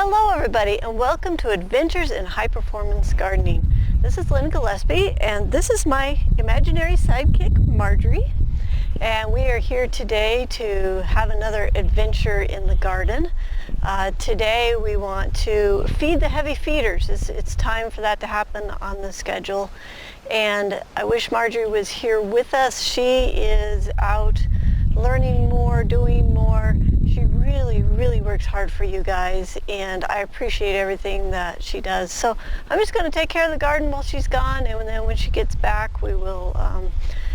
Hello everybody and welcome to Adventures in High Performance Gardening. This is Lynn Gillespie and this is my imaginary sidekick Marjory, and we are here today to have another adventure in the garden. Today we want to feed the heavy feeders. It's time for that to happen on the schedule, and I wish Marjory was here with us. She is out learning more, doing more. She really works hard for you guys, and I appreciate everything that she does. So I'm just going to take care of the garden while she's gone, and then when she gets back we will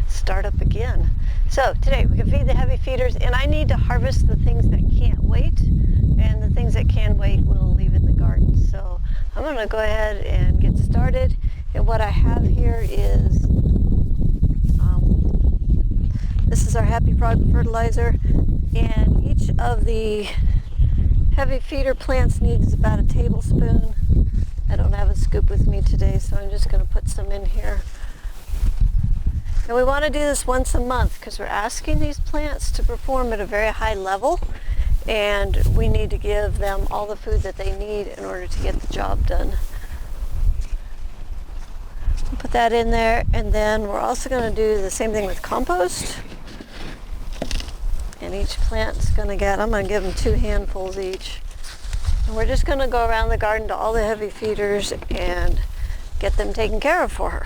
start up again. So today we can feed the heavy feeders, and I need to harvest the things that can't wait, and the things that can wait we'll leave in the garden. So I'm going to go ahead and get started, and what I have here is this is our Happy Frog fertilizer, and each of the heavy feeder plants needs about a tablespoon. I don't have a scoop with me today, so I'm just going to put some in here. And we want to do this once a month because we're asking these plants to perform at a very high level, and we need to give them all the food that they need in order to get the job done. Put that in there, and then we're also going to do the same thing with compost. And each plant's going to get, I'm going to give them 2 handfuls each. And we're just going to go around the garden to all the heavy feeders and get them taken care of for her.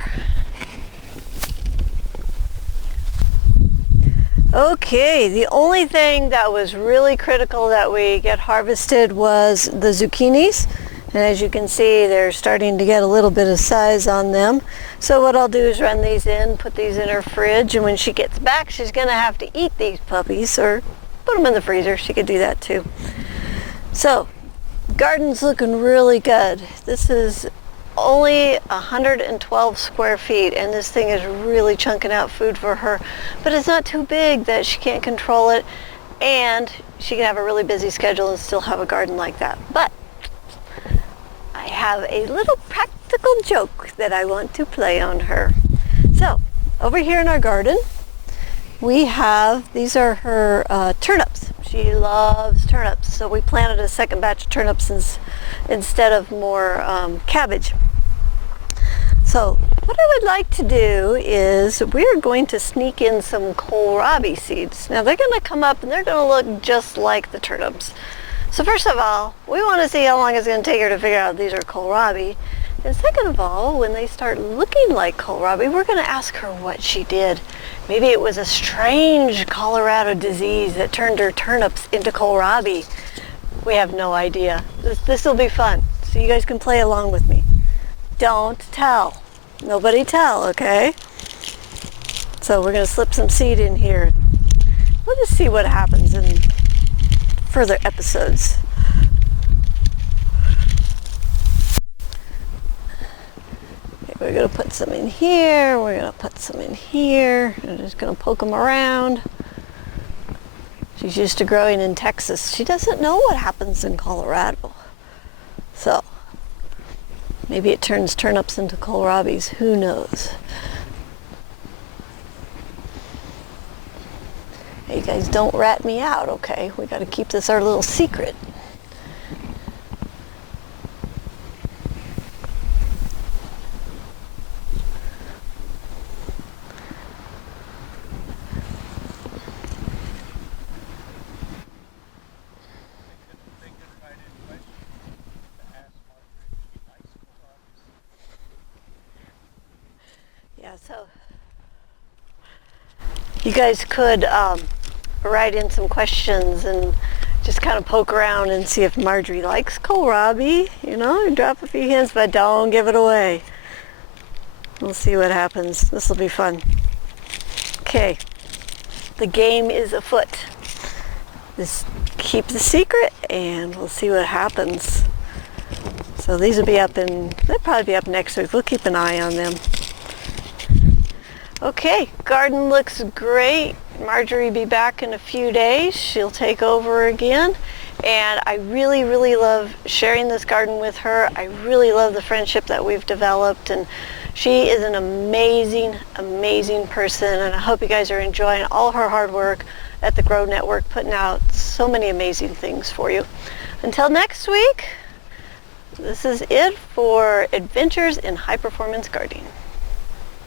Okay, the only thing that was really critical that we get harvested was the zucchinis. And as you can see, they're starting to get a little bit of size on them. So what I'll do is run these in, put these in her fridge, and when she gets back, she's going to have to eat these puppies or put them in the freezer. She could do that too. So, garden's looking really good. This is only 112 square feet, and this thing is really chunking out food for her. But it's not too big that she can't control it, and she can have a really busy schedule and still have a garden like that. But I have a little practical joke that I want to play on her. So, over here in our garden, we have, these are her turnips. She loves turnips, so we planted a second batch of turnips instead of more cabbage. So, what I would like to do is we're going to sneak in some kohlrabi seeds. Now, they're going to come up and they're going to look just like the turnips. So first of all, we want to see how long it's going to take her to figure out these are kohlrabi. And second of all, when they start looking like kohlrabi, we're going to ask her what she did. Maybe it was a strange Colorado disease that turned her turnips into kohlrabi. We have no idea. This will be fun, so you guys can play along with me. Don't tell. Nobody tell, okay? So we're going to slip some seed in here. We'll just see what happens in further episodes. Okay, we're going to put some in here. We're going to put some in here. I'm just going to poke them around. She's used to growing in Texas. She doesn't know what happens in Colorado. So maybe it turns turnips into kohlrabis. Who knows? You guys don't rat me out, okay? We got to keep this our little secret. Yeah, so you guys could write in some questions and just kind of poke around and see if Marjory likes kohlrabi, you know, drop a few hints, but don't give it away. We'll see what happens. This will be fun. Okay, the game is afoot. Just keep the secret and we'll see what happens. So these will be up they'll probably be up next week. We'll keep an eye on them. Okay, garden looks great. Marjory will be back in a few days. She'll take over again, and I really love sharing this garden with her. I really love the friendship that we've developed, and she is an amazing person, and I hope you guys are enjoying all her hard work at the Grow Network, putting out so many amazing things for you. Until next week, This is it for Adventures in High Performance Gardening.